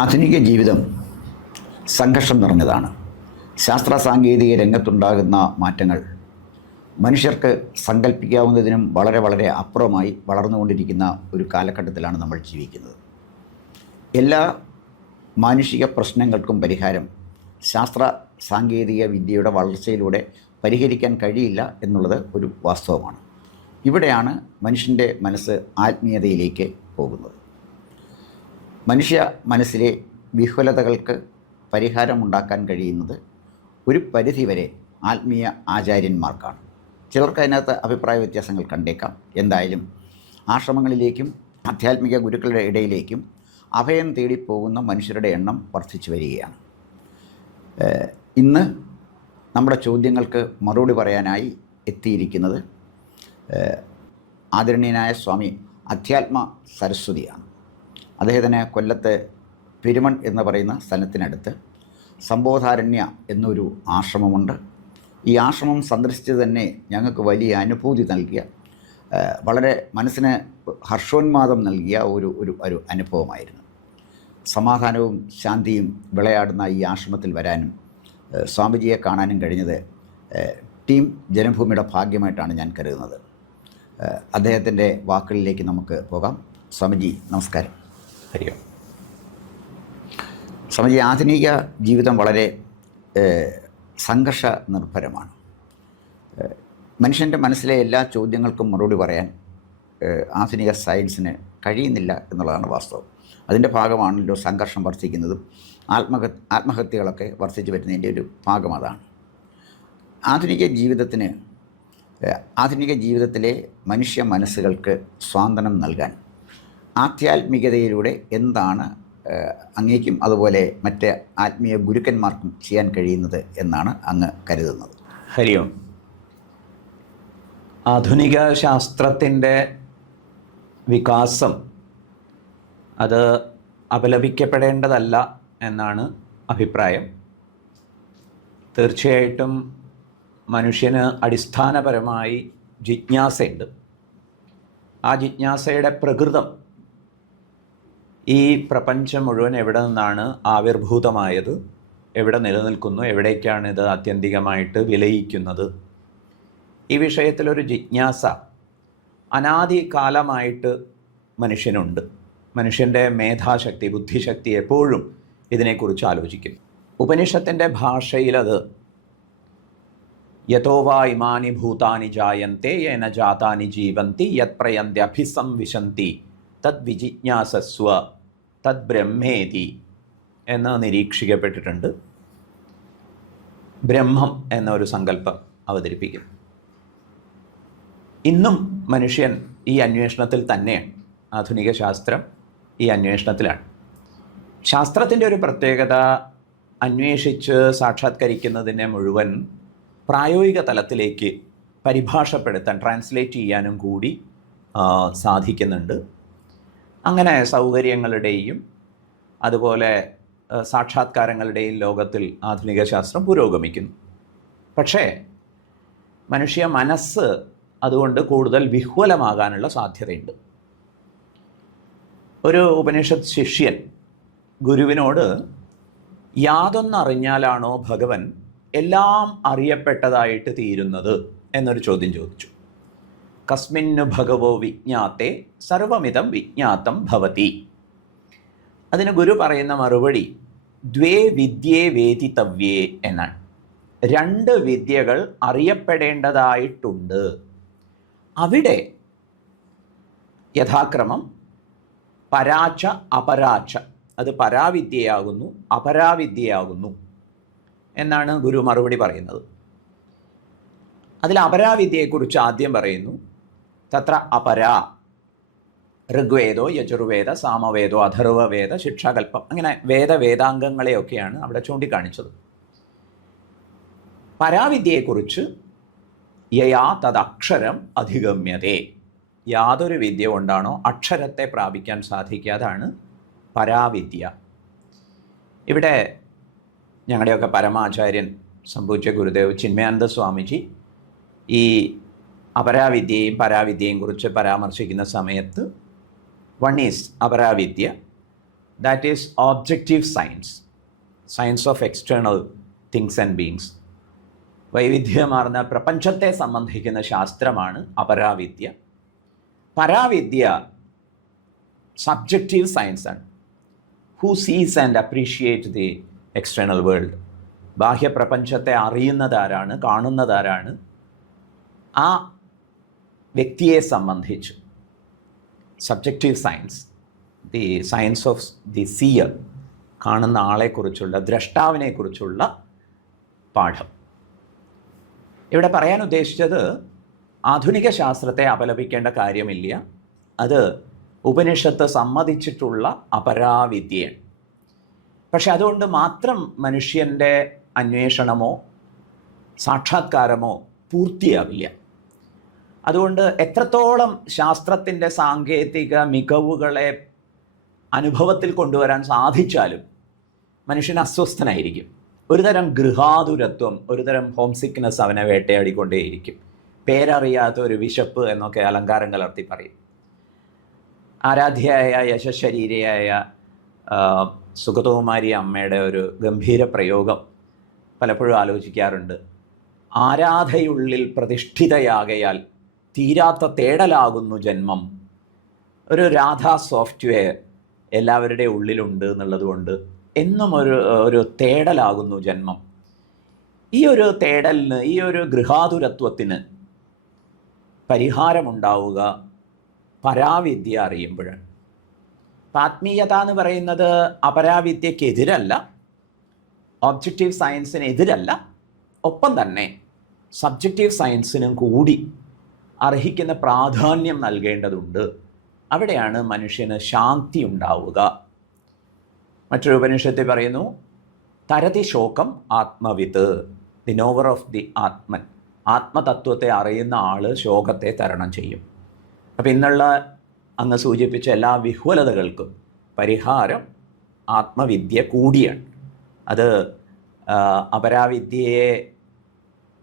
ആധുനിക ജീവിതം സംഘർഷം നിറഞ്ഞതാണ്. ശാസ്ത്ര സാങ്കേതിക രംഗത്തുണ്ടാകുന്ന മാറ്റങ്ങൾ മനുഷ്യർക്ക് സങ്കല്പിക്കാവുന്നതിനും വളരെ വളരെ അപ്പുറമായി വളർന്നുകൊണ്ടിരിക്കുന്ന ഒരു കാലഘട്ടത്തിലാണ് നമ്മൾ ജീവിക്കുന്നത്. എല്ലാ മാനുഷിക പ്രശ്നങ്ങൾക്കും പരിഹാരം ശാസ്ത്ര സാങ്കേതിക വിദ്യയുടെ വളർച്ചയിലൂടെ പരിഹരിക്കാൻ കഴിയില്ല എന്നുള്ളത് ഒരു വാസ്തവമാണ്. ഇവിടെയാണ് മനുഷ്യൻ്റെ മനസ്സ് ആത്മീയതയിലേക്ക് പോകുന്നത്. മനുഷ്യ മനസ്സിലെ വിഹ്വലതകൾക്ക് പരിഹാരമുണ്ടാക്കാൻ കഴിയുന്നത് ഒരു പരിധിവരെ ആത്മീയ ആചാര്യന്മാർക്കാണ്. ചിലർക്ക് അതിനകത്ത് അഭിപ്രായ വ്യത്യാസങ്ങൾ കണ്ടേക്കാം. എന്തായാലും ആശ്രമങ്ങളിലേക്കും ആധ്യാത്മിക ഗുരുക്കളുടെ ഇടയിലേക്കും അഭയം തേടിപ്പോകുന്ന മനുഷ്യരുടെ എണ്ണം വർദ്ധിച്ചു വരികയാണ്. ഇന്ന് നമ്മുടെ ചോദ്യങ്ങൾക്ക് മറുപടി പറയാനായി എത്തിയിരിക്കുന്നത് ആദരണീയനായ സ്വാമി അധ്യാത്മ സരസ്വതിയാണ്. അദ്ദേഹത്തിന് കൊല്ലത്ത് പെരുമൺ എന്ന് പറയുന്ന സ്ഥലത്തിനടുത്ത് സംബോധാരണ്യ എന്നൊരു ആശ്രമമുണ്ട്. ഈ ആശ്രമം സന്ദർശിച്ചത് തന്നെ ഞങ്ങൾക്ക് വലിയ അനുഭൂതി നൽകിയ, വളരെ മനസ്സിന് ഹർഷോന്മാദം നൽകിയ ഒരു അനുഭവമായിരുന്നു. സമാധാനവും ശാന്തിയും വിളയാടുന്ന ഈ ആശ്രമത്തിൽ വരാനും സ്വാമിജിയെ കാണാനും കഴിഞ്ഞത് ടീം ജനഭൂമിയുടെ ഭാഗ്യമായിട്ടാണ് ഞാൻ കരുതുന്നത്. അദ്ദേഹത്തിൻ്റെ വാക്കുകളിലേക്ക് നമുക്ക് പോകാം. സ്വാമിജി നമസ്കാരം. ഹരിയോ. സ്വാമിജി, ആധുനിക ജീവിതം വളരെ സംഘർഷ നിർഭരമാണ്. മനുഷ്യൻ്റെ മനസ്സിലെ എല്ലാ ചോദ്യങ്ങൾക്കും മറുപടി പറയാൻ ആധുനിക സയൻസിന് കഴിയുന്നില്ല എന്നുള്ളതാണ് വാസ്തവം. അതിൻ്റെ ഭാഗമാണല്ലോ സംഘർഷം വർദ്ധിക്കുന്നതും ആത്മഹത്യകളൊക്കെ വർദ്ധിച്ചു വരുന്നതിൻ്റെ ഒരു ഭാഗം അതാണ്. ആധുനിക ജീവിതത്തിലെ മനുഷ്യ മനസ്സുകൾക്ക് സ്വാതന്ത്ര്യം നൽകാൻ ആധ്യാത്മികതയിലൂടെ എന്താണ് അങ്ങേക്കും അതുപോലെ മറ്റ് ആത്മീയ ഗുരുക്കന്മാർക്കും ചെയ്യാൻ കഴിയുന്നത് എന്നാണ് അങ്ങ് കരുതുന്നത്? ഹരിയോ. ആധുനിക ശാസ്ത്രത്തിൻ്റെ വികാസം അത് അപലപിക്കപ്പെടേണ്ടതല്ല എന്നാണ് അഭിപ്രായം. തീർച്ചയായിട്ടും മനുഷ്യന് അടിസ്ഥാനപരമായി ജിജ്ഞാസയുണ്ട്. ആ ജിജ്ഞാസയുടെ പ്രകൃതം ഈ പ്രപഞ്ചം മുഴുവൻ എവിടെ നിന്നാണ് ആവിർഭൂതമായത്, എവിടെ നിലനിൽക്കുന്നു, എവിടേക്കാണ് ഇത് ആത്യന്തികമായിട്ട് വിലയിക്കുന്നത്, ഈ വിഷയത്തിലൊരു ജിജ്ഞാസ അനാദി കാലമായിട്ട് മനുഷ്യനുണ്ട്. മനുഷ്യൻ്റെ മേധാശക്തി, ബുദ്ധിശക്തി എപ്പോഴും ഇതിനെക്കുറിച്ച് ആലോചിക്കും. ഉപനിഷത്തിൻ്റെ ഭാഷയിലത് യഥോവാ ഇമാനി ഭൂതാനി ജായന്തെ യേന ജാതാനി ജീവന്തി യത് പ്രയന്ത്യഭിസംവിശന്തി തദ് വിജിജ്ഞാസസ്വ തദ് ബ്രഹ്മേതി എന്ന് നിരീക്ഷിക്കപ്പെട്ടിട്ടുണ്ട്. ബ്രഹ്മം എന്നൊരു സങ്കല്പം അവതരിപ്പിക്കും. ഇന്നും മനുഷ്യൻ ഈ അന്വേഷണത്തിൽ തന്നെയാണ്. ആധുനിക ശാസ്ത്രം ഈ അന്വേഷണത്തിലാണ്. ശാസ്ത്രത്തിൻ്റെ ഒരു പ്രത്യേകത അന്വേഷിച്ച് സാക്ഷാത്കരിക്കുന്നതിനെ മുഴുവൻ പ്രായോഗിക തലത്തിലേക്ക് പരിഭാഷപ്പെടുത്താൻ, ട്രാൻസ്ലേറ്റ് ചെയ്യാനും കൂടി സാധിക്കുന്നുണ്ട്. അങ്ങനെ സൗകര്യങ്ങളുടെയും അതുപോലെ സാക്ഷാത്കാരങ്ങളുടെയും ലോകത്തിൽ ആധുനിക ശാസ്ത്രം പുരോഗമിക്കുന്നു. പക്ഷേ മനുഷ്യ മനസ്സ് അതുകൊണ്ട് കൂടുതൽ വിഹ്വലമാകാനുള്ള സാധ്യതയുണ്ട്. ഒരു ഉപനിഷത്ത് ശിഷ്യൻ ഗുരുവിനോട് യാതൊന്നറിഞ്ഞാലാണോ ഭഗവൻ എല്ലാം അറിയപ്പെട്ടതായിട്ട് തീരുന്നത് എന്നൊരു ചോദ്യം ചോദിച്ചു. കസ്മിന്നു ഭഗവോ വിജ്ഞാത്തെ സർവമിതം വിജ്ഞാതം ഭവതി. അതിന് ഗുരു പറയുന്ന മറുപടി ദ്വേ വിദ്യേ വേദിതവ്യേ എന്നാണ്. രണ്ട് വിദ്യകൾ അറിയപ്പെടേണ്ടതായിട്ടുണ്ട്. അവിടെ യഥാക്രമം പരാച്ച അപരാച്ച, അത് പരാവിദ്യയാകുന്നു അപരാവിദ്യയാകുന്നു എന്നാണ് ഗുരു മറുപടി പറയുന്നത്. അതിൽ അപരാവിദ്യയെക്കുറിച്ച് ആദ്യം പറയുന്നു, തത്ര അപരാ ഋഗ്വേദോ യജുർവേദ സാമവേദോ അഥർവവേദ ശിക്ഷാകൽപ്പം, അങ്ങനെ വേദാംഗങ്ങളെയൊക്കെയാണ് അവിടെ ചൂണ്ടിക്കാണിച്ചത്. പരാവിദ്യയെക്കുറിച്ച് യയാ തദക്ഷരം അധിഗമ്യതേ, യാതൊരു വിദ്യ കൊണ്ടാണോ അക്ഷരത്തെ പ്രാപിക്കാൻ സാധിക്കാതാണ് പരാവിദ്യ. ഇവിടെ ഞങ്ങളുടെയൊക്കെ പരമാചാര്യൻ സംഭൂജ്യ ഗുരുദേവ് ചിന്മയാനന്ദ സ്വാമിജി ഈ അപരാവിദ്യയും പരാവിദ്യയും കുറിച്ച് പരാമർശിക്കുന്ന സമയത്ത് വൺ ഈസ് അപരാവിദ്യ, that is objective science, science of external things and beings. വൈവിധ്യമാർന്ന പ്രപഞ്ചത്തെ സംബന്ധിക്കുന്ന ശാസ്ത്രമാണ് അപരാവിദ്യ. പരാവിദ്യ സബ്ജക്റ്റീവ് സയൻസാണ്. Who sees and appreciate the external world. ബാഹ്യപ്രപഞ്ചത്തെ അറിയുന്നതാരാണ്, കാണുന്നതാരാണ്, ആ വ്യക്തിയെ സംബന്ധിച്ച് subjective science, the science of the seer, കാണുന്ന ആളെക്കുറിച്ചുള്ള, ദ്രഷ്ടാവിനെക്കുറിച്ചുള്ള പാഠം. ഇവിടെ പറയാൻ ഉദ്ദേശിച്ചത് ആധുനിക ശാസ്ത്രത്തെ അപലപിക്കേണ്ട കാര്യമില്ല. അത് ഉപനിഷത്ത് സമ്മതിച്ചിട്ടുള്ള അപരാവിദ്യയാണ്. പക്ഷെ അതുകൊണ്ട് മാത്രം മനുഷ്യൻ്റെ അന്വേഷണമോ സാക്ഷാത്കാരമോ പൂർത്തിയാവില്ല. അതുകൊണ്ട് എത്രത്തോളം ശാസ്ത്രത്തിൻ്റെ സാങ്കേതിക മികവുകളെ അനുഭവത്തിൽ കൊണ്ടുവരാൻ സാധിച്ചാലും മനുഷ്യൻ അസ്വസ്ഥനായിരിക്കും. ഒരുതരം ഗൃഹാതുരത്വം, ഒരുതരം ഹോം സിക്നെസ് അവനെ വേട്ടയാടിക്കൊണ്ടേയിരിക്കും. പേരറിയാത്ത ഒരു വിശപ്പ് എന്നൊക്കെ അലങ്കാരം കലർത്തി പറയും. ആരാധ്യയായ യശശരീരയായ സുഗതകുമാരി അമ്മയുടെ ഒരു ഗംഭീര പ്രയോഗം പലപ്പോഴും ആലോചിക്കാറുണ്ട്. ആരാധയുള്ളിൽ പ്രതിഷ്ഠിതയാകയാൽ തീരാത്ത തേടലാകുന്നു ജന്മം. ഒരു രാധാ സോഫ്റ്റ്വെയർ എല്ലാവരുടെ ഉള്ളിലുണ്ട് എന്നുള്ളതുകൊണ്ട് എന്നും ഒരു തേടലാകുന്നു ജന്മം. ഈ ഒരു തേടലിന്, ഈ ഒരു ഗൃഹാതുരത്വത്തിന് പരിഹാരമുണ്ടാവുക പരാവിദ്യ അറിയുമ്പോഴാണ്. ആത്മീയത എന്ന് പറയുന്നത് അപരാവിദ്യക്കെതിരല്ല, ഒബ്ജക്റ്റീവ് സയൻസിന് എതിരല്ല, ഒപ്പം തന്നെ സബ്ജക്റ്റീവ് സയൻസിനും കൂടി അർഹിക്കുന്ന പ്രാധാന്യം നൽകേണ്ടതുണ്ട്. അവിടെയാണ് മനുഷ്യന് ശാന്തി ഉണ്ടാവുക. മറ്റൊരു ഉപനിഷത്തിൽ പറയുന്നു, തരതി ശോകം ആത്മവിത്ത്, the nowhere of the atman. ആത്മതത്വത്തെ അറിയുന്ന ആൾ ശോകത്തെ തരണം ചെയ്യും. അപ്പം ഇന്നുള്ള അങ്ങ് സൂചിപ്പിച്ച എല്ലാ വിഹ്വലതകൾക്കും പരിഹാരം ആത്മവിദ്യ കൂടിയാണ്. അത് അപരാവിദ്യയെ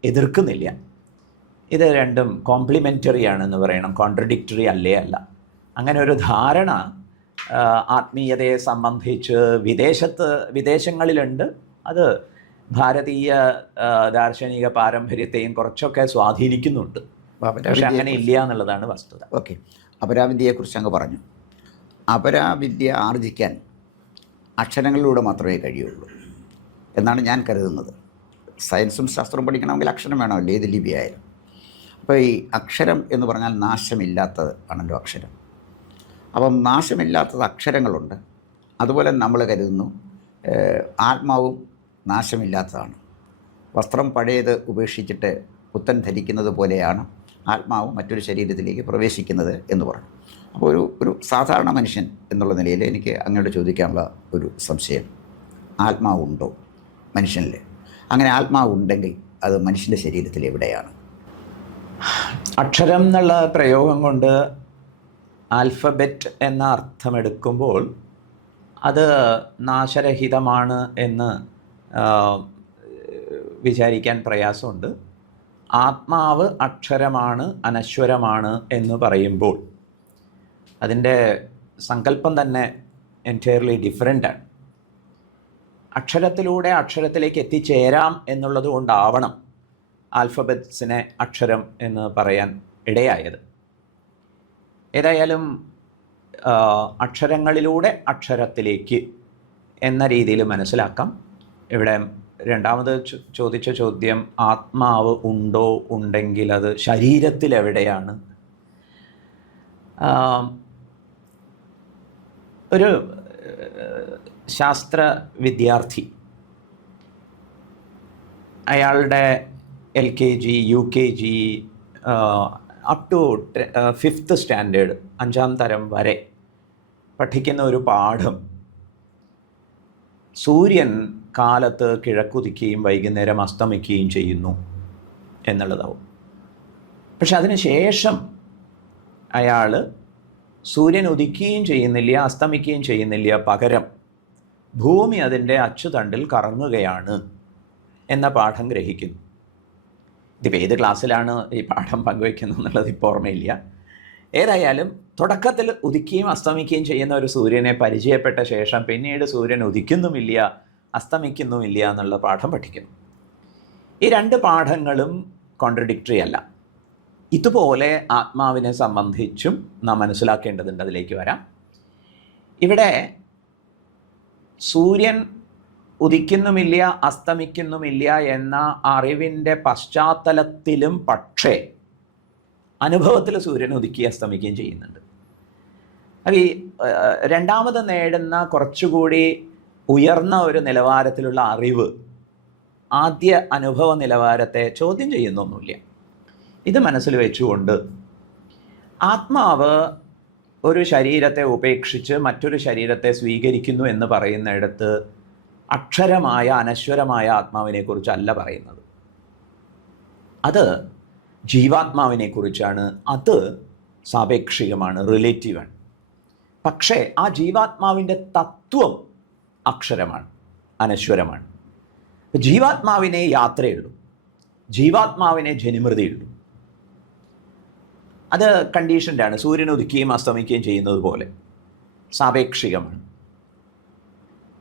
എതിർക്കുന്നില്ല. ഇത് രണ്ടും കോംപ്ലിമെൻ്ററി ആണെന്ന് പറയണം, കോൺട്രഡിക്ടറി അല്ല. അങ്ങനെ ഒരു ധാരണ ആത്മീയതയെ സംബന്ധിച്ച് വിദേശങ്ങളിലുണ്ട്. അത് ഭാരതീയ ദാർശനിക പാരമ്പര്യത്തെയും കുറച്ചൊക്കെ സ്വാധീനിക്കുന്നുണ്ട്. പക്ഷെ അങ്ങനെ ഇല്ല എന്നുള്ളതാണ് വസ്തുത. ഓക്കെ, അപരാവിദ്യയെക്കുറിച്ച് അങ്ങ് പറഞ്ഞു. അപരാവിദ്യ ആർജിക്കാൻ അക്ഷരങ്ങളിലൂടെ മാത്രമേ കഴിയുള്ളൂ എന്നാണ് ഞാൻ കരുതുന്നത്. സയൻസും ശാസ്ത്രവും പഠിക്കണമെങ്കിൽ അക്ഷരം വേണമല്ലോ, ഏത് ലിപിയായാലും. അപ്പോൾ ഈ അക്ഷരം എന്ന് പറഞ്ഞാൽ നാശമില്ലാത്തത് ആണല്ലോ അക്ഷരം. അപ്പം നാശമില്ലാത്തത് അക്ഷരങ്ങളുണ്ട്. അതുപോലെ നമ്മൾ കരുതുന്നു ആത്മാവും നാശമില്ലാത്തതാണ്. വസ്ത്രം പഴയത് ഉപേക്ഷിച്ചിട്ട് പുത്തൻ ധരിക്കുന്നത് പോലെയാണ് ആത്മാവ് മറ്റൊരു ശരീരത്തിലേക്ക് പ്രവേശിക്കുന്നത് എന്ന് പറഞ്ഞു. അപ്പോൾ ഒരു സാധാരണ മനുഷ്യൻ എന്നുള്ള നിലയിൽ എനിക്ക് അങ്ങോട്ട് ചോദിക്കാനുള്ള ഒരു സംശയം, ആത്മാവുണ്ടോ മനുഷ്യനിൽ? അങ്ങനെ ആത്മാവുണ്ടെങ്കിൽ അത് മനുഷ്യൻ്റെ ശരീരത്തിൽ എവിടെയാണ്? അക്ഷരം എന്നുള്ള പ്രയോഗം കൊണ്ട് ആൽഫബറ്റ് എന്ന അർത്ഥമെടുക്കുമ്പോൾ അത് നാശരഹിതമാണ് എന്ന് വിചാരിക്കാൻ പ്രയാസമുണ്ട്. ആത്മാവ് അക്ഷരമാണ്, അനശ്വരമാണ് എന്ന് പറയുമ്പോൾ അതിൻ്റെ സങ്കല്പം തന്നെ എൻറ്റയർലി ഡിഫറെൻ്റാണ്. അക്ഷരത്തിലൂടെ അക്ഷരത്തിലേക്ക് എത്തിച്ചേരാം എന്നുള്ളത് കൊണ്ടാവണം ആൽഫബറ്റ്സിനെ അക്ഷരം എന്ന് പറയാൻ ഇടയായത്. ഏതായാലും അക്ഷരങ്ങളിലൂടെ അക്ഷരത്തിലേക്ക് എന്ന രീതിയിൽ മനസ്സിലാക്കാം. ഇവിടെ രണ്ടാമത് ചോദിച്ച ചോദ്യം, ആത്മാവ് ഉണ്ടോ, ഉണ്ടെങ്കിൽ അത് ശരീരത്തിലെവിടെയാണ്? ഒരു ശാസ്ത്ര വിദ്യാർത്ഥി അയാളുടെ LKG, UKG up to 5th standard 5ാം തരം വരെ പഠിക്കുന്ന ഒരു പാഠം സൂര്യൻ കാലത്ത് കിഴക്കുദിക്കുകയും വൈകുന്നേരം അസ്തമിക്കുകയും ചെയ്യുന്നു എന്നുള്ളതാവും. പക്ഷെ അതിന് ശേഷം അയാൾ സൂര്യൻ ഉദിക്കുകയും ചെയ്യുന്നില്ല, അസ്തമിക്കുകയും ചെയ്യുന്നില്ല, പകരം ഭൂമി അതിൻ്റെ അച്ചുതണ്ടിൽ കറങ്ങുകയാണ് എന്ന പാഠം ഗ്രഹിക്കുന്നു. ഇതിപ്പോൾ ഏത് ക്ലാസ്സിലാണ് ഈ പാഠം പങ്കുവയ്ക്കുന്നത് എന്നുള്ളത് ഇപ്പോൾ ഓർമ്മയില്ല. ഏതായാലും തുടക്കത്തിൽ ഉദിക്കുകയും അസ്തമിക്കുകയും ചെയ്യുന്ന ഒരു സൂര്യനെ പരിചയപ്പെട്ട ശേഷം പിന്നീട് സൂര്യൻ ഉദിക്കുന്നുമില്ല അസ്തമിക്കുന്നുമില്ല എന്നുള്ള പാഠം പഠിക്കുന്നു. ഈ രണ്ട് പാഠങ്ങളും കോൺട്രഡിക്ടറി അല്ല. ഇതുപോലെ ആത്മാവിനെ സംബന്ധിച്ചും നാം മനസ്സിലാക്കേണ്ടതുണ്ട്. അതിലേക്ക് വരാം. ഇവിടെ സൂര്യൻ ഉദിക്കുന്നുമില്ല അസ്തമിക്കുന്നുമില്ല എന്ന അറിവിൻ്റെ പശ്ചാത്തലത്തിലും പക്ഷേ അനുഭവത്തിൽ സൂര്യൻ ഉദിക്കുകയും അസ്തമിക്കുകയും ചെയ്യുന്നുണ്ട്. അപ്പോൾ ഈ രണ്ടാമത് നേടുന്ന കുറച്ചുകൂടി ഉയർന്ന ഒരു നിലവാരത്തിലുള്ള അറിവ് ആദ്യ അനുഭവ നിലവാരത്തെ ചോദ്യം ചെയ്യുന്നൊന്നുമില്ല. ഇത് മനസ്സിൽ വെച്ചുകൊണ്ട് ആത്മാവ് ഒരു ശരീരത്തെ ഉപേക്ഷിച്ച് മറ്റൊരു ശരീരത്തെ സ്വീകരിക്കുന്നു എന്ന് പറയുന്നിടത്ത് അക്ഷരമായ അനശ്വരമായ ആത്മാവിനെക്കുറിച്ചല്ല പറയുന്നത്. അത് ജീവാത്മാവിനെക്കുറിച്ചാണ്. അത് സാപേക്ഷികമാണ്, റിലേറ്റീവാണ്. പക്ഷേ ആ ജീവാത്മാവിൻ്റെ തത്വം അക്ഷരമാണ്, അനശ്വരമാണ്. ജീവാത്മാവിനെ യാത്രയുള്ളൂ, ജീവാത്മാവിനെ ജനിമൃതിയുള്ളൂ. അത് കണ്ടീഷൻ്റാണ്. സൂര്യൻ ഉദിക്കുകയും അസ്തമിക്കുകയും ചെയ്യുന്നത് പോലെ സാപേക്ഷികമാണ്.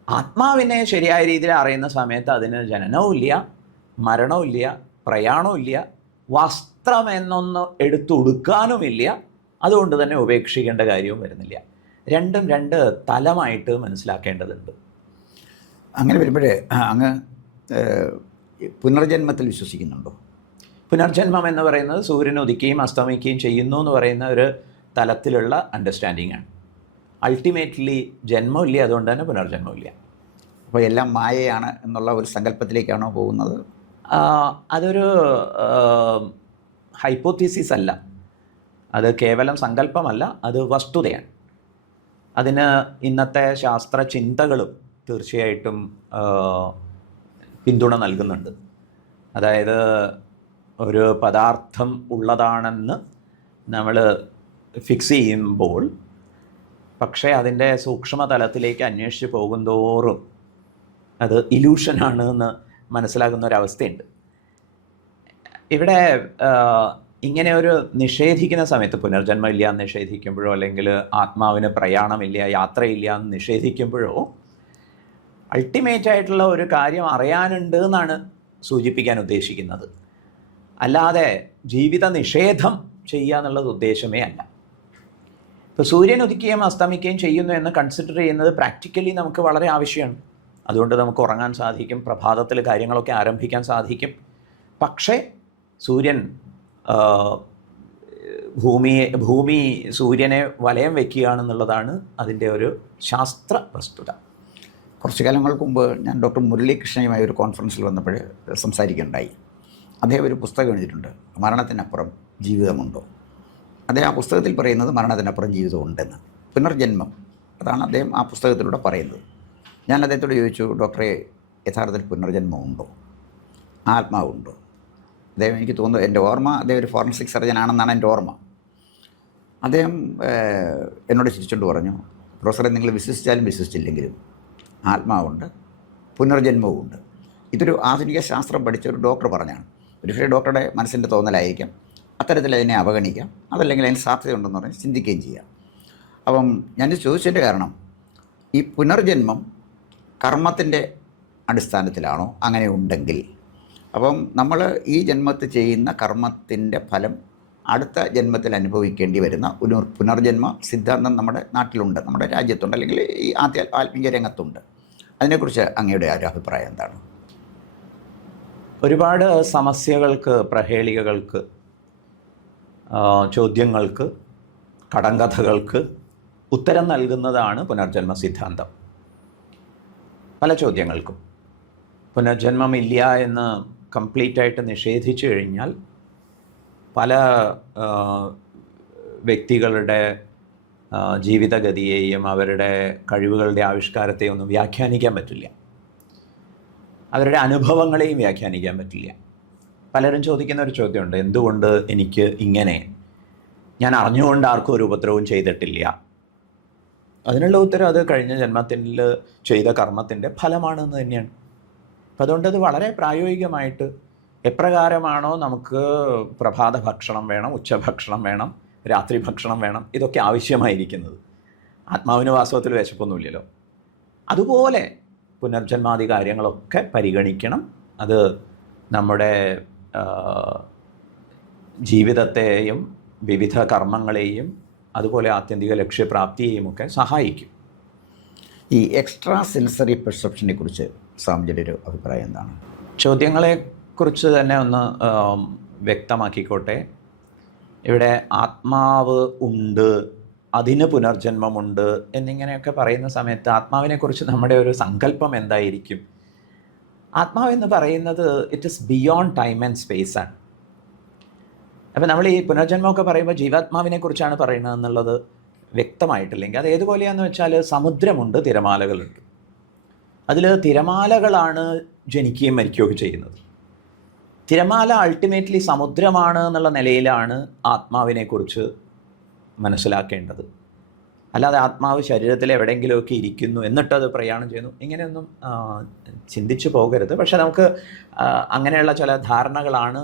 ആത്മാവിനെ ശരിയായ രീതിയിൽ അറിയുന്ന സമയത്ത് അതിന് ജനനവും ഇല്ല, മരണവും ഇല്ല, പ്രയാണവും ഇല്ല, വസ്ത്രം എന്നൊന്ന് എടുത്തുടുക്കാനുമില്ല. അതുകൊണ്ട് തന്നെ ഉപേക്ഷിക്കേണ്ട കാര്യവും വരുന്നില്ല. രണ്ടും രണ്ട് തലമായിട്ട് മനസ്സിലാക്കേണ്ടതുണ്ട്. അങ്ങനെ വരുമ്പോഴേ അങ്ങ് പുനർജന്മത്തിൽ വിശ്വസിക്കുന്നുണ്ടോ? പുനർജന്മം എന്ന് പറയുന്നത് സൂര്യൻ ഉദിക്കുകയും അസ്തമിക്കുകയും ചെയ്യുന്നു എന്ന് പറയുന്ന ഒരു തലത്തിലുള്ള അണ്ടർസ്റ്റാൻഡിങ് ആണ്. അൾട്ടിമേറ്റ്ലി ജന്മമില്ല, അതുകൊണ്ട് തന്നെ പുനർജന്മമില്ല. അപ്പോൾ എല്ലാം മായയാണ് എന്നുള്ള ഒരു സങ്കല്പത്തിലേക്കാണോ പോകുന്നത്? അതൊരു ഹൈപ്പോത്തീസിസ് അല്ല, അത് കേവലം സങ്കല്പമല്ല, അത് വസ്തുതയാണ്. അതിന് ഇന്നത്തെ ശാസ്ത്ര ചിന്തകളും തീർച്ചയായിട്ടും പിന്തുണ നൽകുന്നുണ്ട്. അതായത് ഒരു പദാർത്ഥം ഉള്ളതാണെന്ന് നമ്മൾ ഫിക്സ് ചെയ്യുമ്പോൾ പക്ഷേ അതിൻ്റെ സൂക്ഷ്മതലത്തിലേക്ക് അന്വേഷിച്ച് പോകുന്തോറും അത് ഇലൂഷനാണ് എന്ന് മനസ്സിലാകുന്ന ഒരവസ്ഥയുണ്ട്. ഇവിടെ ഇങ്ങനെ ഒരു നിഷേധിക്കുന്ന സമയത്ത്, പുനർജന്മം ഇല്ല എന്ന് നിഷേധിക്കുമ്പോഴോ അല്ലെങ്കിൽ ആത്മാവിന് പ്രയാണമില്ല, യാത്രയില്ല എന്ന് നിഷേധിക്കുമ്പോഴോ അൾട്ടിമേറ്റ് ആയിട്ടുള്ള ഒരു കാര്യം അറിയാനുണ്ട് എന്നാണ് സൂചിപ്പിക്കാൻ ഉദ്ദേശിക്കുന്നത്. അല്ലാതെ ജീവിത നിഷേധം ചെയ്യുക എന്നുള്ളത് ഉദ്ദേശമേ അല്ല. ഇപ്പോൾ സൂര്യൻ ഉദിക്കുകയും അസ്തമിക്കുകയും ചെയ്യുന്നു എന്ന് കൺസിഡർ ചെയ്യുന്നത് പ്രാക്ടിക്കലി നമുക്ക് വളരെ ആവശ്യമാണ്. അതുകൊണ്ട് നമുക്ക് ഉറങ്ങാൻ സാധിക്കും, പ്രഭാതത്തിൽ കാര്യങ്ങളൊക്കെ ആരംഭിക്കാൻ സാധിക്കും. പക്ഷേ സൂര്യൻ ഭൂമി സൂര്യനെ വലയം വയ്ക്കുകയാണെന്നുള്ളതാണ് അതിൻ്റെ ഒരു ശാസ്ത്ര വസ്തുത. കുറച്ചു കാലങ്ങൾക്ക് മുമ്പ് ഞാൻ ഡോക്ടർ മുരളീകൃഷ്ണയുമായി ഒരു കോൺഫറൻസിൽ വന്നപ്പോൾ സംസാരിക്കുകയുണ്ടായി. അദ്ദേഹം ഒരു പുസ്തകം എഴുതിയിട്ടുണ്ട്, മരണത്തിനപ്പുറം ജീവിതമുണ്ടോ. അദ്ദേഹം ആ പുസ്തകത്തിൽ പറയുന്നത് മരണത്തിനപ്പുറം ജീവിതമുണ്ടെന്ന്, പുനർജന്മം, അതാണ് അദ്ദേഹം ആ പുസ്തകത്തിലൂടെ പറയുന്നത്. ഞാൻ അദ്ദേഹത്തോട് ചോദിച്ചു, ഡോക്ടറെ യഥാർത്ഥത്തിൽ പുനർജന്മമുണ്ടോ, ആത്മാവുണ്ടോ? അദ്ദേഹം, എനിക്ക് തോന്നുന്നു, എൻ്റെ ഓർമ്മ അദ്ദേഹം ഒരു ഫോറൻസിക് സർജൻ ആണെന്നാണ് എൻ്റെ ഓർമ്മ. അദ്ദേഹം എന്നോട് ചിരിച്ചുകൊണ്ട് പറഞ്ഞു, പ്രൊഫസറെ, നിങ്ങൾ വിശ്വസിച്ചാലും വിശ്വസിച്ചില്ലെങ്കിലും ആത്മാവുണ്ട്, പുനർജന്മവുമുണ്ട്. ഇതൊരു ആധുനിക ശാസ്ത്രം പഠിച്ച ഒരു ഡോക്ടർ പറഞ്ഞാണ്. ഒരുപക്ഷേ ഡോക്ടറുടെ മനസ്സിൻ്റെ തോന്നലായിരിക്കാം, അത്തരത്തിൽ അതിനെ അവഗണിക്കാം, അതല്ലെങ്കിൽ അതിന് സാധ്യതയുണ്ടെന്ന് പറഞ്ഞ് ചിന്തിക്കുകയും ചെയ്യാം. അപ്പം ഞാനിത് ചോദിച്ചതിൻ്റെ കാരണം, ഈ പുനർജന്മം കർമ്മത്തിൻ്റെ അടിസ്ഥാനത്തിലാണോ? അങ്ങനെ ഉണ്ടെങ്കിൽ അപ്പം നമ്മൾ ഈ ജന്മത്തിൽ ചെയ്യുന്ന കർമ്മത്തിൻ്റെ ഫലം അടുത്ത ജന്മത്തിൽ അനുഭവിക്കേണ്ടി വരുന്ന ഒരു പുനർജന്മ സിദ്ധാന്തം നമ്മുടെ നാട്ടിലുണ്ട്, നമ്മുടെ രാജ്യത്തുണ്ട്, അല്ലെങ്കിൽ ഈ ആത്മീയ രംഗത്തുണ്ട്. അതിനെക്കുറിച്ച് അങ്ങയുടെ ഒരു അഭിപ്രായം എന്താണ്? ഒരുപാട് സമസ്യകൾക്ക്, പ്രഹേളികകൾക്ക്, ചോദ്യങ്ങൾക്ക്, കടങ്കഥകൾക്ക് ഉത്തരം നൽകുന്നതാണ് പുനർജന്മ സിദ്ധാന്തം. പല ചോദ്യങ്ങൾക്കും പുനർജന്മമില്ല എന്ന് കംപ്ലീറ്റായിട്ട് നിഷേധിച്ചു കഴിഞ്ഞാൽ പല വ്യക്തികളുടെ ജീവിതഗതിയെയും അവരുടെ കഴിവുകളുടെ ആവിഷ്കാരത്തെയും ഒന്നും വ്യാഖ്യാനിക്കാൻ പറ്റില്ല, അവരുടെ അനുഭവങ്ങളെയും വ്യാഖ്യാനിക്കാൻ പറ്റില്ല. പലരും ചോദിക്കുന്ന ഒരു ചോദ്യമുണ്ട്, എന്തുകൊണ്ട് എനിക്ക് ഇങ്ങനെ, ഞാൻ അറിഞ്ഞുകൊണ്ട് ആർക്കും ഒരു ഉപദ്രവവും ചെയ്തിട്ടില്ല. അതിനുള്ള ഉത്തരം അത് കഴിഞ്ഞ ജന്മത്തിൽ ചെയ്ത കർമ്മത്തിൻ്റെ ഫലമാണെന്ന് തന്നെയാണ്. അപ്പം അതുകൊണ്ട് അത് വളരെ പ്രായോഗികമായിട്ട് എപ്രകാരമാണോ നമുക്ക് പ്രഭാത ഭക്ഷണം വേണം, ഉച്ചഭക്ഷണം വേണം, രാത്രി ഭക്ഷണം വേണം, ഇതൊക്കെ ആവശ്യമായിരിക്കുന്നത്. ആത്മാവിന് വാസ്തവത്തിൽ വിശപ്പൊന്നുമില്ലല്ലോ. അതുപോലെ പുനർജന്മാദി കാര്യങ്ങളൊക്കെ പരിഗണിക്കണം. അത് നമ്മുടെ ജീവിതത്തെയും വിവിധ കർമ്മങ്ങളെയും അതുപോലെ ആത്യന്തിക ലക്ഷ്യപ്രാപ്തിയെയും ഒക്കെ സഹായിക്കും. ഈ എക്സ്ട്രാ സെൻസറി പെർസെപ്ഷനെ കുറിച്ച് സ്വാമിജിയുടെ ഒരു അഭിപ്രായം എന്താണ്? ചോദ്യങ്ങളെക്കുറിച്ച് തന്നെ ഒന്ന് വ്യക്തമാക്കിക്കോട്ടെ. ഇവിടെ ആത്മാവ് ഉണ്ട്, അതിന് പുനർജന്മമുണ്ട് എന്നിങ്ങനെയൊക്കെ പറയുന്ന സമയത്ത് ആത്മാവിനെക്കുറിച്ച് നമ്മുടെ ഒരു സങ്കല്പം എന്തായിരിക്കും? ആത്മാവെന്ന് പറയുന്നത് it is beyond time and സ്പേസാണ്. അപ്പോൾ നമ്മൾ ഈ പുനർജന്മമൊക്കെ പറയുമ്പോൾ ജീവാത്മാവിനെ കുറിച്ചാണ് പറയുന്നത് എന്നുള്ളത് വ്യക്തമായിട്ടില്ലെങ്കിൽ അത് ഏതുപോലെയാണെന്ന് വെച്ചാൽ, സമുദ്രമുണ്ട്, തിരമാലകളുണ്ട്. അതിൽ തിരമാലകളാണ് ജനിക്കുകയും മരിക്കുകയൊക്കെ ചെയ്യുന്നത്. തിരമാല അൾട്ടിമേറ്റ്ലി സമുദ്രമാണ് എന്നുള്ള നിലയിലാണ് ആത്മാവിനെക്കുറിച്ച് മനസ്സിലാക്കേണ്ടത്. അല്ലാതെ ആത്മാവ് ശരീരത്തിൽ എവിടെയെങ്കിലുമൊക്കെ ഇരിക്കുന്നു എന്നിട്ടത് പ്രയാണം ചെയ്യുന്നു, ഇങ്ങനെയൊന്നും ചിന്തിച്ചു പോകരുത്. പക്ഷെ നമുക്ക് അങ്ങനെയുള്ള ചില ധാരണകളാണ്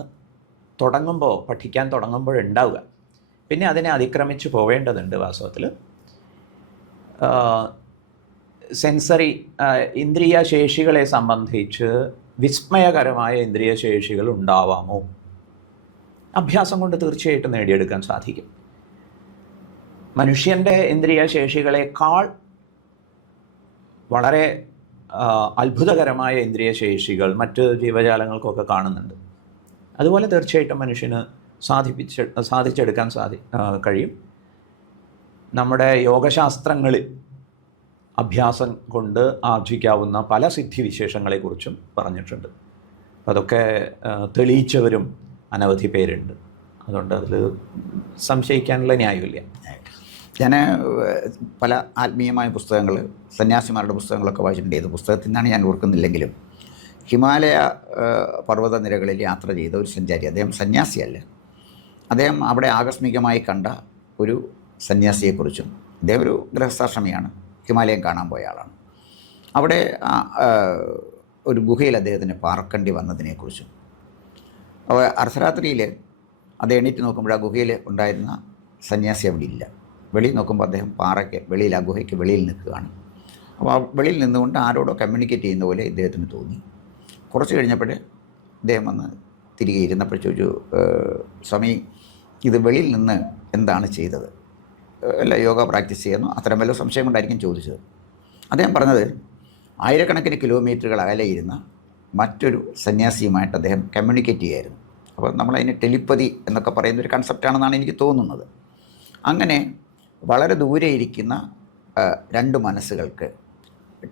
പഠിക്കാൻ തുടങ്ങുമ്പോഴുണ്ടാവുക. പിന്നെ അതിനെ അതിക്രമിച്ച് പോവേണ്ടതുണ്ട്. വാസ്തവത്തിൽ സെൻസറി ഇന്ദ്രിയ ശേഷികളെ സംബന്ധിച്ച് വിസ്മയകരമായ ഇന്ദ്രിയ ശേഷികൾ ഉണ്ടാവാമോ? അഭ്യാസം കൊണ്ട് തീർച്ചയായിട്ടും നേടിയെടുക്കാൻ സാധിക്കും. മനുഷ്യൻ്റെ ഇന്ദ്രിയ ശേഷികളെക്കാൾ വളരെ അത്ഭുതകരമായ ഇന്ദ്രിയ ശേഷികൾ മറ്റ് ജീവജാലങ്ങൾക്കൊക്കെ കാണുന്നുണ്ട്. അതുപോലെ തീർച്ചയായിട്ടും മനുഷ്യന് സാധിച്ചെടുക്കാൻ കഴിയും. നമ്മുടെ യോഗശാസ്ത്രങ്ങളിൽ അഭ്യാസം കൊണ്ട് ആർജിക്കാവുന്ന പല സിദ്ധിവിശേഷങ്ങളെക്കുറിച്ചും പറഞ്ഞിട്ടുണ്ട്. അതൊക്കെ തെളിയിച്ചവരും അനവധി പേരുണ്ട്. അതുകൊണ്ട് അതിൽ സംശയിക്കാനുള്ള ന്യായമില്ല. ഞാൻ പല ആത്മീയമായ പുസ്തകങ്ങൾ, സന്യാസിമാരുടെ പുസ്തകങ്ങളൊക്കെ വായിച്ചിട്ടുണ്ട്. ഏത് പുസ്തകത്തിൽ നിന്നാണ് ഞാൻ ഓർക്കുന്നില്ലെങ്കിലും, ഹിമാലയ പർവ്വതനിരകളിൽ യാത്ര ചെയ്ത ഒരു സഞ്ചാരി, അദ്ദേഹം സന്യാസിയല്ല, അദ്ദേഹം അവിടെ ആകസ്മികമായി കണ്ട ഒരു സന്യാസിയെക്കുറിച്ചും, അദ്ദേഹം ഒരു ഗൃഹസ്ഥാശ്രമിയാണ്, ഹിമാലയം കാണാൻ പോയ ആളാണ്, അവിടെ ഒരു ഗുഹയിൽ അദ്ദേഹത്തിന് പാർക്കേണ്ടി വന്നതിനെക്കുറിച്ചും, അർദ്ധരാത്രിയിൽ അത് എണീറ്റ് നോക്കുമ്പോൾ ആ ഗുഹയിൽ ഉണ്ടായിരുന്ന സന്യാസി അവിടെ ഇല്ല. വെളിയിൽ നോക്കുമ്പോൾ അദ്ദേഹം പാറയ്ക്ക് വെളിയിൽ, ആ ഗുഹയ്ക്ക് വെളിയിൽ നിൽക്കുകയാണ്. അപ്പോൾ ആ വെളിയിൽ നിന്നുകൊണ്ട് ആരോടോ കമ്മ്യൂണിക്കേറ്റ് ചെയ്യുന്ന പോലെ ഇദ്ദേഹത്തിന് തോന്നി. കുറച്ച് കഴിഞ്ഞപ്പോൾ ഇദ്ദേഹം വന്ന് തിരികെ ഇരുന്നപ്പോൾ ചോദിച്ചു, സ്വാമി, ഇത് വെളിയിൽ നിന്ന് എന്താണ് ചെയ്തത്? അല്ല, യോഗ പ്രാക്ടീസ് ചെയ്യുന്നു, അത്തരം വല്ല സംശയം കൊണ്ടായിരിക്കും ചോദിച്ചത്. അദ്ദേഹം പറഞ്ഞത്, ആയിരക്കണക്കിന് കിലോമീറ്ററുകൾ അകലെ ഇരുന്ന മറ്റൊരു സന്യാസിയുമായിട്ട് അദ്ദേഹം കമ്മ്യൂണിക്കേറ്റ് ചെയ്യായിരുന്നു. അപ്പോൾ നമ്മളതിന് ടെലിപ്പതി എന്നൊക്കെ പറയുന്നൊരു കൺസെപ്റ്റാണെന്നാണ് എനിക്ക് തോന്നുന്നത്. അങ്ങനെ വളരെ ദൂരെ ഇരിക്കുന്ന രണ്ട് മനസ്സുകൾക്ക്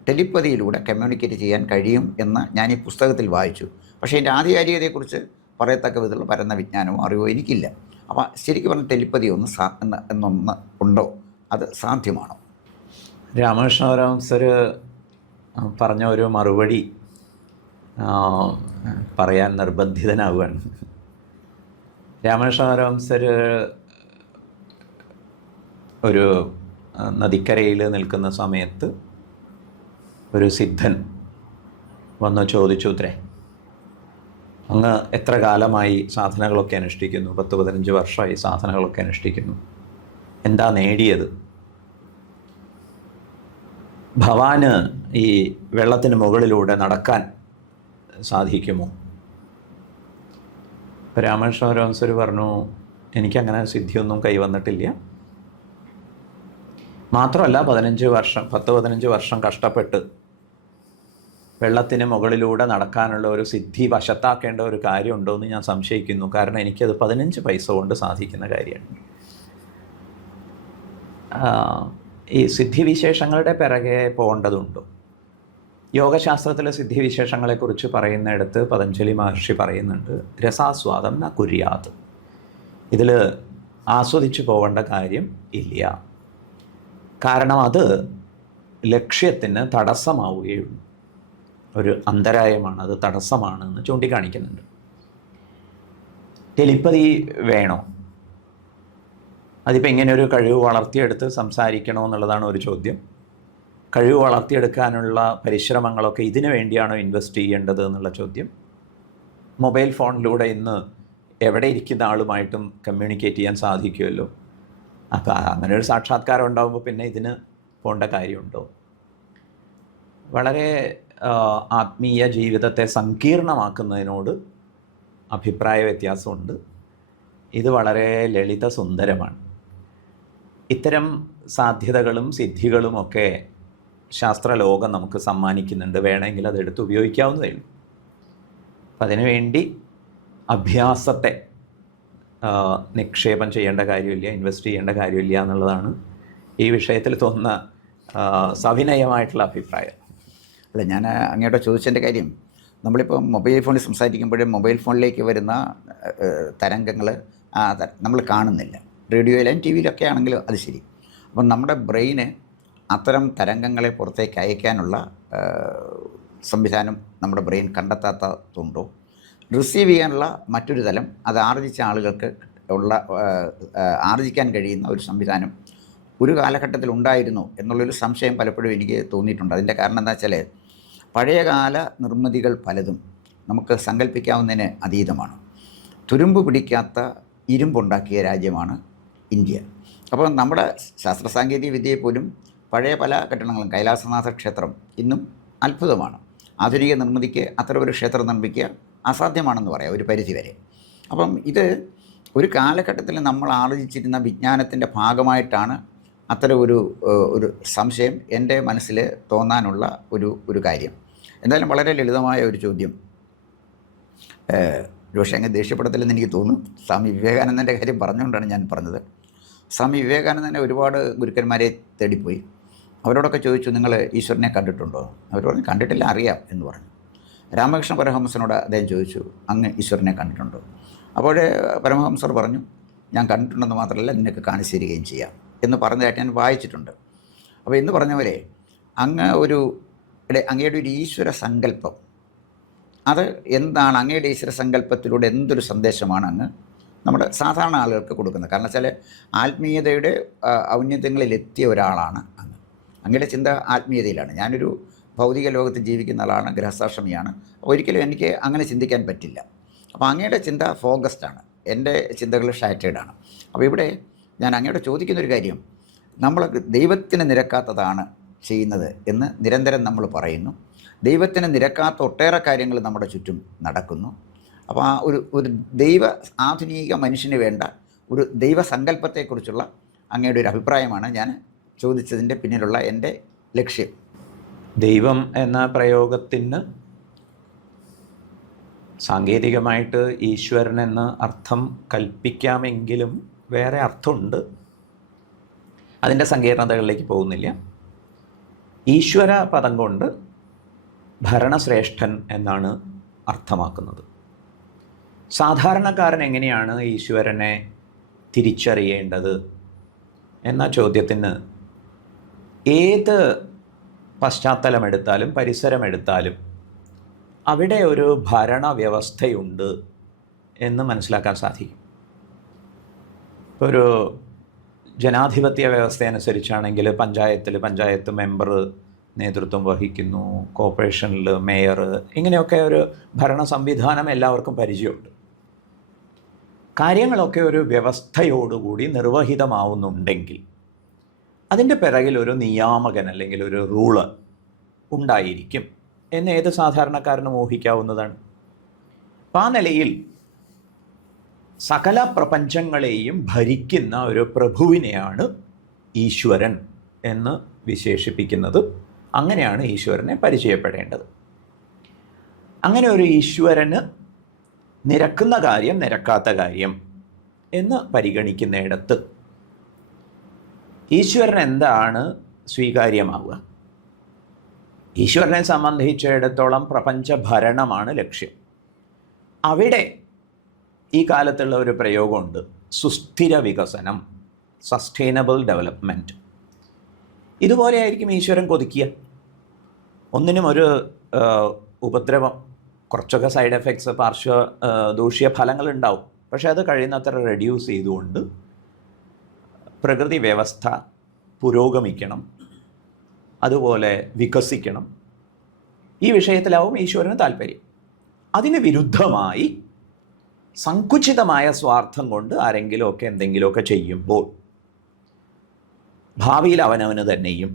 ടെലിപ്പതിയിലൂടെ കമ്മ്യൂണിക്കേറ്റ് ചെയ്യാൻ കഴിയും എന്ന് ഞാൻ ഈ പുസ്തകത്തിൽ വായിച്ചു. പക്ഷേ എൻ്റെ ആധികാരികതയെക്കുറിച്ച് പറയത്തക്ക വിധമുള്ള പരന്ന വിജ്ഞാനമോ അറിവോ എനിക്കില്ല. അപ്പോൾ ശരിക്കും പറഞ്ഞാൽ ടെലിപ്പതി എന്നൊന്ന് ഉണ്ടോ? അത് സാധ്യമാണോ? രാമകൃഷ്ണ പരമഹംസർ പറഞ്ഞ ഒരു മറുപടി പറയാൻ നിർബന്ധിതനാവുകയാണ്. രാമകൃഷ്ണ പരമഹംസർ ഒരു നദിക്കരയിൽ നിൽക്കുന്ന സമയത്ത് ഒരു സിദ്ധൻ വന്ന് ചോദിച്ചു, ഉത്തരേ, അങ്ങ് എത്ര കാലമായി സാധനകളൊക്കെ അനുഷ്ഠിക്കുന്നു? 10-15 വർഷമായി സാധനകളൊക്കെ അനുഷ്ഠിക്കുന്നു. എന്താ നേടിയത്? ഭവാന് ഈ വെള്ളത്തിന് മുകളിലൂടെ നടക്കാൻ സാധിക്കുമോ? ഇപ്പോൾ രാമകൃഷ്ണ പരമഹംസർ പറഞ്ഞു, എനിക്കങ്ങനെ സിദ്ധിയൊന്നും കൈവന്നിട്ടില്ല. മാത്രമല്ല 10-15 വർഷം കഷ്ടപ്പെട്ട് വെള്ളത്തിന് മുകളിലൂടെ നടക്കാനുള്ള ഒരു സിദ്ധി വശത്താക്കേണ്ട ഒരു കാര്യമുണ്ടോ എന്ന് ഞാൻ സംശയിക്കുന്നു. കാരണം എനിക്കത് 15 പൈസ കൊണ്ട് സാധിക്കുന്ന കാര്യമാണ്. ഈ സിദ്ധിവിശേഷങ്ങളുടെ പിറകെ പോകേണ്ടതുണ്ടോ? യോഗശാസ്ത്രത്തിലെ സിദ്ധിവിശേഷങ്ങളെക്കുറിച്ച് പറയുന്നിടത്ത് പതഞ്ജലി മഹർഷി പറയുന്നുണ്ട്, രസാസ്വാദം ന കുര്യാത്. ഇതിൽ ആസ്വദിച്ചു പോകേണ്ട കാര്യം ഇല്ല. കാരണം അത് ലക്ഷ്യത്തിന് തടസ്സമാവുകയുള്ളൂ. ഒരു അന്തരായമാണ്, അത് തടസ്സമാണ് എന്ന് ചൂണ്ടിക്കാണിക്കുന്നുണ്ട്. ടെലിപ്പതി വേണോ? അതിപ്പോൾ ഇങ്ങനെ ഒരു കഴിവ് വളർത്തിയെടുത്ത് സംസാരിക്കണോ എന്നുള്ളതാണ് ഒരു ചോദ്യം. കഴിവ് വളർത്തിയെടുക്കാനുള്ള പരിശ്രമങ്ങളൊക്കെ ഇതിനു വേണ്ടിയാണോ ഇൻവെസ്റ്റ് ചെയ്യേണ്ടത് എന്നുള്ള ചോദ്യം. മൊബൈൽ ഫോണിലൂടെ ഇന്ന് എവിടെ ഇരിക്കുന്ന ആളുമായിട്ടും കമ്മ്യൂണിക്കേറ്റ് ചെയ്യാൻ സാധിക്കുമല്ലോ. അപ്പോൾ അങ്ങനെ ഒരു സാക്ഷാത്കാരം ഉണ്ടാകുമ്പോൾ പിന്നെ ഇതിന് പോകേണ്ട കാര്യമുണ്ടോ? വളരെ ആത്മീയ ജീവിതത്തെ സങ്കീർണമാക്കുന്നതിനോട് അഭിപ്രായ വ്യത്യാസമുണ്ട്. ഇത് വളരെ ലളിത സുന്ദരമാണ്. ഇത്തരം സാധ്യതകളും സിദ്ധികളുമൊക്കെ ശാസ്ത്രലോകം നമുക്ക് സമ്മാനിക്കുന്നുണ്ട്. വേണമെങ്കിൽ അതെടുത്ത് ഉപയോഗിക്കാവുന്നതേ ഉള്ളൂ. അപ്പം അതിനുവേണ്ടി അഭ്യാസത്തെ നിക്ഷേപം ചെയ്യേണ്ട കാര്യമില്ല, ഇൻവെസ്റ്റ് ചെയ്യേണ്ട കാര്യമില്ല എന്നുള്ളതാണ് ഈ വിഷയത്തിൽ തോന്നുന്ന സവിനയമായിട്ടുള്ള അഭിപ്രായം. അല്ല, ഞാൻ അങ്ങോട്ട് ചോദിച്ചതിൻ്റെ കാര്യം, നമ്മളിപ്പോൾ മൊബൈൽ ഫോണിൽ സംസാരിക്കുമ്പോഴും മൊബൈൽ ഫോണിലേക്ക് വരുന്ന തരംഗങ്ങൾ നമ്മൾ കാണുന്നില്ല. റേഡിയോയിലും ടി വിയിലൊക്കെ ആണെങ്കിലും അത് ശരി. അപ്പം നമ്മുടെ ബ്രെയിന് അത്തരം തരംഗങ്ങളെ പുറത്തേക്ക് അയക്കാനുള്ള സംവിധാനം നമ്മുടെ ബ്രെയിൻ കണ്ടെത്താത്തതുണ്ടോ? റിസീവ് ചെയ്യാനുള്ള മറ്റൊരു തലം, അത് ആർജിച്ച ആളുകൾക്ക് ആർജിക്കാൻ കഴിയുന്ന ഒരു സംവിധാനം ഒരു കാലഘട്ടത്തിൽ ഉണ്ടായിരുന്നു എന്നുള്ളൊരു സംശയം പലപ്പോഴും എനിക്ക് തോന്നിയിട്ടുണ്ട്. അതിൻ്റെ കാരണം എന്താ വെച്ചാൽ, പഴയകാല നിർമ്മിതികൾ പലതും നമുക്ക് സങ്കല്പിക്കാവുന്നതിന് അതീതമാണ്. തുരുമ്പ് പിടിക്കാത്ത ഇരുമ്പുണ്ടാക്കിയ രാജ്യമാണ് ഇന്ത്യ. അപ്പോൾ നമ്മുടെ ശാസ്ത്ര സാങ്കേതിക വിദ്യയെ പോലും പഴയ പല കെട്ടിടങ്ങളും, കൈലാസനാഥ ക്ഷേത്രം ഇന്നും അത്ഭുതമാണ്. ആധുനിക നിർമ്മിതിക്ക് അത്തരം ഒരു ക്ഷേത്രം നിർമ്മിക്കുക അസാധ്യമാണെന്ന് പറയാം ഒരു പരിധിവരെ. അപ്പം ഇത് ഒരു കാലഘട്ടത്തിൽ നമ്മൾ ആർജിച്ചിരുന്ന വിജ്ഞാനത്തിൻ്റെ ഭാഗമായിട്ടാണ് അത്തരം ഒരു സംശയം എൻ്റെ മനസ്സിൽ തോന്നാനുള്ള ഒരു കാര്യം. എന്തായാലും വളരെ ലളിതമായ ഒരു ചോദ്യം. പക്ഷേ അങ്ങ് ദേഷ്യപ്പെടത്തില്ലെന്ന് എനിക്ക് തോന്നുന്നു. സ്വാമി വിവേകാനന്ദൻ്റെ കാര്യം പറഞ്ഞുകൊണ്ടാണ് ഞാൻ പറഞ്ഞത്. സ്വാമി വിവേകാനന്ദനെ ഒരുപാട് ഗുരുക്കന്മാരെ തേടിപ്പോയി. അവരോടൊക്കെ ചോദിച്ചു, നിങ്ങൾ ഈശ്വരനെ കണ്ടിട്ടുണ്ടോ? അവർ പറഞ്ഞു കണ്ടിട്ടില്ല, അറിയാം എന്ന് പറഞ്ഞു. രാമകൃഷ്ണ പരമഹംസനോട് അദ്ദേഹം ചോദിച്ചു, അങ്ങ് ഈശ്വരനെ കണ്ടിട്ടുണ്ടോ? അപ്പോൾ പരമഹംസർ പറഞ്ഞു, ഞാൻ കണ്ടിട്ടുണ്ടെന്ന് മാത്രമല്ല നിനക്ക് കാണിച്ചു തരികയും ചെയ്യാം എന്ന് പറഞ്ഞതായിട്ട് ഞാൻ വായിച്ചിട്ടുണ്ട്. അപ്പോൾ എന്ന് പറഞ്ഞവരെ, അങ്ങയുടെ ഒരു ഈശ്വര സങ്കല്പം, അത് എന്താണ്? അങ്ങയുടെ ഈശ്വര സങ്കല്പത്തിലൂടെ എന്തൊരു സന്ദേശമാണ് അങ്ങ് നമ്മുടെ സാധാരണ ആളുകൾക്ക് കൊടുക്കുന്നത്? കാരണം വെച്ചാൽ ആത്മീയതയുടെ ഔന്നത്യങ്ങളിലെത്തിയ ഒരാളാണ് അങ്ങ്. അങ്ങയുടെ ചിന്ത ആത്മീയതയിലാണ്. ഞാനൊരു ഭൗതിക ലോകത്ത് ജീവിക്കുന്ന ആളാണ്, ഗൃഹസ്ഥാശ്രമിയാണ്. ഒരിക്കലും എനിക്ക് അങ്ങനെ ചിന്തിക്കാൻ പറ്റില്ല. അപ്പോൾ അങ്ങയുടെ ചിന്ത ഫോക്കസ്ഡാണ്, എൻ്റെ ചിന്തകൾ ഷാറ്റേഡാണ്. അപ്പോൾ ഇവിടെ ഞാൻ അങ്ങയോട് ചോദിക്കുന്നൊരു കാര്യം, നമ്മൾ ദൈവത്തിന് നിരക്കാത്തതാണ് ചെയ്യുന്നത് എന്ന് നിരന്തരം നമ്മൾ പറയുന്നു. ദൈവത്തിന് നിരക്കാത്ത ഒട്ടേറെ കാര്യങ്ങൾ നമ്മുടെ ചുറ്റും നടക്കുന്നു. അപ്പോൾ ആ ഒരു ആധുനിക മനുഷ്യന് വേണ്ട ഒരു ദൈവസങ്കല്പത്തെക്കുറിച്ചുള്ള അങ്ങയുടെ ഒരു അഭിപ്രായമാണ് ഞാൻ ചോദിച്ചതിൻ്റെ പിന്നിലുള്ള എൻ്റെ ലക്ഷ്യം. ദൈവം എന്ന പ്രയോഗത്തിന് സാങ്കേതികമായിട്ട് ഈശ്വരൻ എന്ന അർത്ഥം കൽപ്പിക്കാമെങ്കിലും വേറെ അർത്ഥമുണ്ട്. അതിൻ്റെ സങ്കീർണതകളിലേക്ക് പോകുന്നില്ല. ഈശ്വര പദം കൊണ്ട് ഭരണശ്രേഷ്ഠൻ എന്നാണ് അർത്ഥമാക്കുന്നത്. സാധാരണക്കാരൻ എങ്ങനെയാണ് ഈശ്വരനെ തിരിച്ചറിയേണ്ടത് എന്ന ചോദ്യത്തിന് ഏത് പശ്ചാത്തലമെടുത്താലും പരിസരമെടുത്താലും അവിടെ ഒരു ഭരണവ്യവസ്ഥയുണ്ട് എന്ന് മനസ്സിലാക്കാൻ സാധിക്കും. ഇപ്പോൾ ഒരു ജനാധിപത്യ വ്യവസ്ഥ അനുസരിച്ചാണെങ്കിൽ പഞ്ചായത്ത് മെമ്പർ നേതൃത്വം വഹിക്കുന്നു, കോർപ്പറേഷനിൽ മേയർ, ഇങ്ങനെയൊക്കെ ഒരു ഭരണ സംവിധാനം എല്ലാവർക്കും പരിചയമുണ്ട്. കാര്യങ്ങളൊക്കെ ഒരു വ്യവസ്ഥയോടുകൂടി നിർവഹിതമാവുന്നുണ്ടെങ്കിൽ അതിൻ്റെ പിറകിൽ ഒരു നിയാമകൻ അല്ലെങ്കിൽ ഒരു റൂളർ ഉണ്ടായിരിക്കും എന്ന് ഏത് സാധാരണക്കാരനും ഊഹിക്കാവുന്നതാണ്. അപ്പം ആ നിലയിൽ സകല പ്രപഞ്ചങ്ങളെയും ഭരിക്കുന്ന ഒരു പ്രഭുവിനെയാണ് ഈശ്വരൻ എന്ന് വിശേഷിപ്പിക്കുന്നത്. അങ്ങനെയാണ് ഈശ്വരനെ പരിചയപ്പെടേണ്ടത്. അങ്ങനെ ഒരു ഈശ്വരന് നിരക്കുന്ന കാര്യം, നിരക്കാത്ത കാര്യം എന്ന് പരിഗണിക്കുന്നിടത്ത് ഈശ്വരൻ എന്താണ് സ്വീകാര്യമാവുക? ഈശ്വരനെ സംബന്ധിച്ചിടത്തോളം പ്രപഞ്ച ഭരണമാണ് ലക്ഷ്യം. അവിടെ ഈ കാലത്തുള്ള ഒരു പ്രയോഗമുണ്ട്, സുസ്ഥിര വികസനം, സസ്റ്റൈനബിൾ ഡെവലപ്മെൻറ്റ്. ഇതുപോലെ ആയിരിക്കും ഈശ്വരൻ കൊതിക്കുക. ഒന്നിനും ഒരു ഉപദ്രവം, കുറച്ചൊക്കെ സൈഡ് എഫക്ട്സ്, ദൂഷ്യ ഫലങ്ങളുണ്ടാവും. പക്ഷേ അത് കഴിയുന്നത്ര റെഡ്യൂസ് ചെയ്തുകൊണ്ട് പ്രകൃതി വ്യവസ്ഥ പുരോഗമിക്കണം, അതുപോലെ വികസിക്കണം. ഈ വിഷയത്തിലാവും ഈശ്വരന് താല്പര്യം. അതിന് വിരുദ്ധമായി സങ്കുചിതമായ സ്വാർത്ഥം കൊണ്ട് ആരെങ്കിലുമൊക്കെ എന്തെങ്കിലുമൊക്കെ ചെയ്യുമ്പോൾ ഭാവിയിൽ അവനവന് തന്നെയും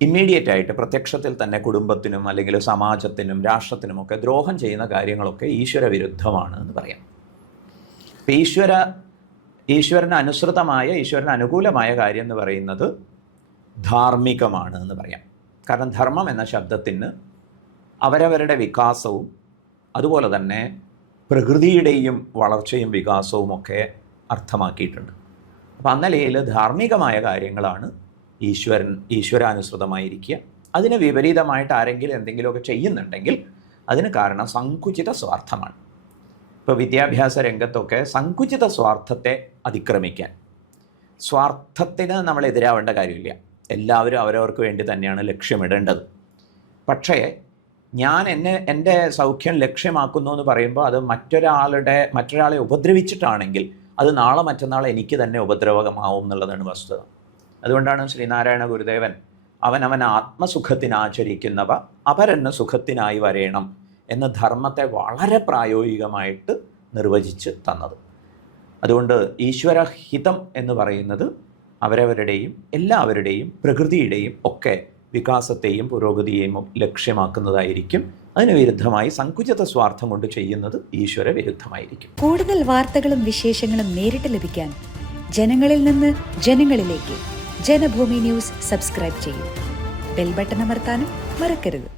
ഇമ്മീഡിയറ്റ് ആയിട്ട് പ്രത്യക്ഷത്തിൽ തന്നെ കുടുംബത്തിനും അല്ലെങ്കിൽ സമാജത്തിനും രാഷ്ട്രത്തിനുമൊക്കെ ദ്രോഹം ചെയ്യുന്ന കാര്യങ്ങളൊക്കെ ഈശ്വര വിരുദ്ധമാണ് എന്ന് പറയാം. അപ്പം ഈശ്വരന് അനുസൃതമായ, ഈശ്വരന് അനുകൂലമായ കാര്യം എന്ന് പറയുന്നത് ധാർമ്മികമാണ് എന്ന് പറയാം. കാരണം ധർമ്മം എന്ന ശബ്ദത്തിന് അവരവരുടെ വികാസവും അതുപോലെ തന്നെ പ്രകൃതിയുടെയും വളർച്ചയും വികാസവും ഒക്കെ അർത്ഥമാക്കിയിട്ടുണ്ട്. അപ്പം അന്നലയിൽ ധാർമ്മികമായ കാര്യങ്ങളാണ് ഈശ്വരാനുസൃതമായിരിക്കുക. അതിന് വിപരീതമായിട്ട് ആരെങ്കിലും എന്തെങ്കിലുമൊക്കെ ചെയ്യുന്നുണ്ടെങ്കിൽ അതിന് കാരണം സങ്കുചിത സ്വാർത്ഥമാണ്. ഇപ്പോൾ വിദ്യാഭ്യാസ രംഗത്തൊക്കെ സങ്കുചിത സ്വാർത്ഥത്തെ അതിക്രമിക്കാൻ, സ്വാർത്ഥത്തിന് നമ്മൾ എതിരാവേണ്ട കാര്യമില്ല. എല്ലാവരും അവരവർക്ക് വേണ്ടി തന്നെയാണ് ലക്ഷ്യമിടേണ്ടത്. പക്ഷേ ഞാൻ എൻ്റെ സൗഖ്യം ലക്ഷ്യമാക്കുന്നു എന്ന് പറയുമ്പോൾ അത് മറ്റൊരാളെ ഉപദ്രവിച്ചിട്ടാണെങ്കിൽ അത് നാളെ മറ്റന്നാൾ എനിക്ക് തന്നെ ഉപദ്രവകമാവും എന്നുള്ളതാണ് വസ്തുത. അതുകൊണ്ടാണ് ശ്രീനാരായണ ഗുരുദേവൻ അവൻ ആത്മസുഖത്തിനാചരിക്കുന്നവ അപരന് സുഖത്തിനായി വരേണം എന്ന ധർമ്മത്തെ വളരെ പ്രായോഗികമായിട്ട് നിർവചിച്ച് തന്നത്. അതുകൊണ്ട് ഈശ്വരഹിതം എന്ന് പറയുന്നത് അവരവരുടെയും എല്ലാവരുടെയും പ്രകൃതിയുടെയും ഒക്കെ വികാസത്തെയും പുരോഗതിയെയും ലക്ഷ്യമാക്കുന്നതായിരിക്കും. അതിന് വിരുദ്ധമായി സങ്കുചിത സ്വാർത്ഥം കൊണ്ട് ചെയ്യുന്നത് ഈശ്വര വിരുദ്ധമായിരിക്കും. കൂടുതൽ വാർത്തകളും വിശേഷങ്ങളും നേരിട്ട് ലഭിക്കാൻ ജനങ്ങളിൽ നിന്ന് ജനങ്ങളിലേക്ക് ജനഭൂമി ന്യൂസ് സബ്സ്ക്രൈബ് ചെയ്യൂ. ബെൽ ബട്ടൺ അമർത്താനും മറക്കരുത്.